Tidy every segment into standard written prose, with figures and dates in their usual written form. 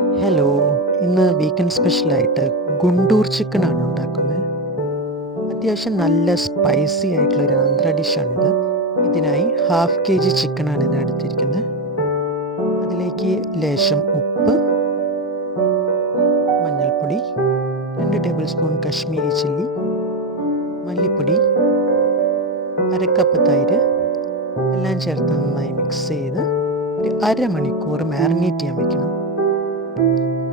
Hello, ഇന്ന് weekend സ്പെഷ്യലായിട്ട് ഗുണ്ടൂർ ചിക്കനാണ് ഉണ്ടാക്കുന്നത്. അത്യാവശ്യം നല്ല സ്പൈസി ആയിട്ടുള്ളൊരു ആന്ധ്ര ഡിഷാണിത്. ഇതിനായി 1/2 kg ചിക്കനാണ് ഇത് എടുത്തിരിക്കുന്നത്. അതിലേക്ക് ലേശം ഉപ്പ്, മഞ്ഞൾപ്പൊടി, 2 ടേബിൾ സ്പൂൺ കശ്മീരി ചില്ലി, മല്ലിപ്പൊടി, 1/2 കപ്പ് തൈര് എല്ലാം ചേർത്ത് നന്നായി മിക്സ് ചെയ്ത് ഒരു അരമണിക്കൂർ മാരിനേറ്റ് ചെയ്യാൻ വയ്ക്കണം.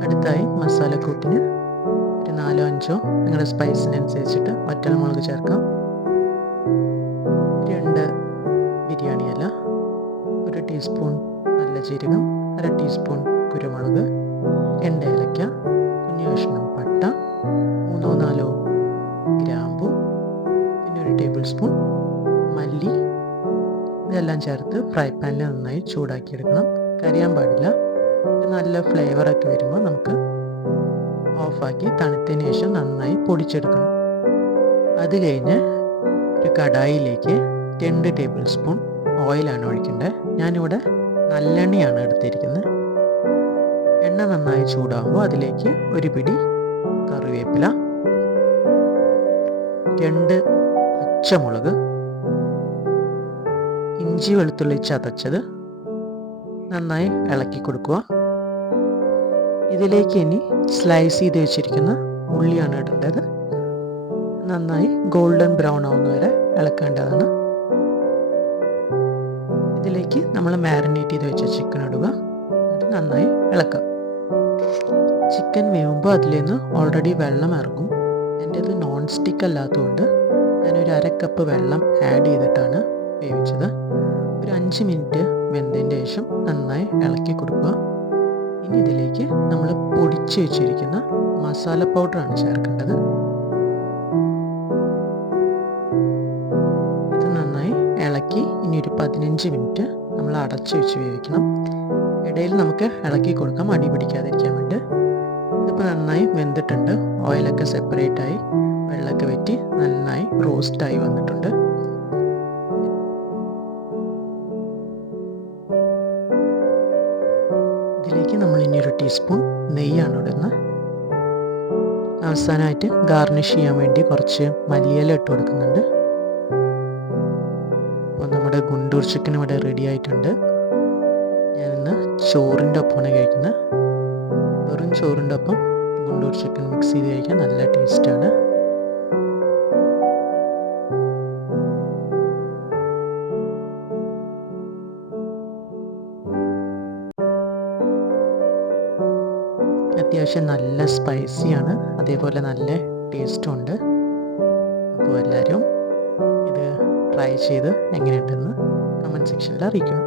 അടുത്തായി മസാലക്കൂട്ടിന് ഒരു 4-5 നിങ്ങളുടെ സ്പൈസിനനുസരിച്ചിട്ട് വറ്റൽമുളക് ചേർക്കാം. 2 ബിരിയാണി ഇല, 1 ടീസ്പൂൺ നല്ല ജീരകം, 1/2 ടീസ്പൂൺ കുരുമുളക്, 2 ഏലക്ക, കുഞ്ഞു കഷ്ണം പട്ട, 3-4 ഗ്രാമ്പു, പിന്നെ 1 ടേബിൾ സ്പൂൺ മല്ലി. ഇതെല്ലാം ചേർത്ത് ഫ്രൈ പാനിൽ നന്നായി ചൂടാക്കിയെടുക്കണം. കരിയാൻ പാടില്ല. നല്ല ഫ്ലേവറൊക്കെ വരുമ്പോൾ നമുക്ക് ഓഫാക്കി തണുത്തതിന് ശേഷം നന്നായി പൊടിച്ചെടുക്കണം. അത് കഴിഞ്ഞ് ഒരു കടായിലേക്ക് 2 ടേബിൾ സ്പൂൺ ഓയിലാണ് ഒഴിക്കേണ്ടത്. ഞാനിവിടെ നല്ലെണ്ണയാണ് എടുത്തിരിക്കുന്നത്. എണ്ണ നന്നായി ചൂടാകുമ്പോൾ അതിലേക്ക് ഒരു പിടി കറിവേപ്പില, 2 പച്ചമുളക്, ഇഞ്ചി വെളുത്തുള്ളി ചതച്ചത് നന്നായി ഇളക്കി കൊടുക്കുക. ഇതിലേക്ക് ഇനി സ്ലൈസ് ചെയ്ത് വെച്ചിരിക്കുന്ന ഉള്ളിയാണ് ഇടേണ്ടത്. നന്നായി ഗോൾഡൻ ബ്രൗൺ ആവുന്ന വരെ ഇളക്കേണ്ടതാണ്. ഇതിലേക്ക് നമ്മൾ മാരിനേറ്റ് ചെയ്ത് വെച്ച ചിക്കൻ ഇടുക. എന്നിട്ട് നന്നായി ഇളക്കുക. ചിക്കൻ വേവുമ്പോൾ അതിൽ നിന്ന് ഓൾറെഡി വെള്ളം ഇറങ്ങും. എൻ്റേത് നോൺ സ്റ്റിക്ക് അല്ലാത്തതുകൊണ്ട് ഞാനൊരു 1/2 കപ്പ് വെള്ളം ആഡ് ചെയ്തിട്ടാണ് വേവിച്ചത്. ഒരു 5 മിനിറ്റ് വെന്തതിൻ്റെ ശേഷം നന്നായി ഇളക്കി കൊടുക്കുക. ഇനി ഇതിലേക്ക് നമ്മൾ പൊടിച്ച് വെച്ചിരിക്കുന്ന മസാല പൗഡറാണ് ചേർക്കേണ്ടത്. ഇത് നന്നായി ഇളക്കി ഇനി ഒരു 15 മിനിറ്റ് നമ്മൾ അടച്ചു വെച്ച് വേവിക്കണം. ഇടയിൽ നമുക്ക് ഇളക്കി കൊടുക്കാം, അടി പിടിക്കാതിരിക്കാൻ വേണ്ടി. ഇതിപ്പോൾ നന്നായി വെന്തിട്ടുണ്ട്. ഓയിലൊക്കെ സെപ്പറേറ്റായി വെള്ളമൊക്കെ വറ്റി നന്നായി റോസ്റ്റായി വന്നിട്ടുണ്ട്. ഇതിലേക്ക് നമ്മൾ ഇനി 1 ടീസ്പൂൺ നെയ്യാണ് ഇടുന്നത്. അവസാനമായിട്ട് ഗാർണിഷ് ചെയ്യാൻ വേണ്ടി കുറച്ച് മല്ലിയില ഇട്ട് കൊടുക്കുന്നുണ്ട്. അപ്പോൾ നമ്മുടെ ഗുണ്ടൂർ ചിക്കൻ ഇവിടെ റെഡി ആയിട്ടുണ്ട്. ഞാനിന്ന് ചോറിൻ്റെ ഒപ്പമാണ് കഴിക്കുന്നത്. വെറും ചോറിൻ്റെ ഒപ്പം ഗുണ്ടൂർ ചിക്കൻ മിക്സ് ചെയ്ത് കഴിക്കാൻ നല്ല ടേസ്റ്റാണ്. അത്യാവശ്യം നല്ല സ്പൈസിയാണ്, അതേപോലെ നല്ല ടേസ്റ്റും ഉണ്ട്. അപ്പോൾ എല്ലാവരും ഇത് ട്രൈ ചെയ്ത് എങ്ങനെയുണ്ടെന്ന് കമൻറ്റ് സെക്ഷനിൽ അറിയിക്കണം.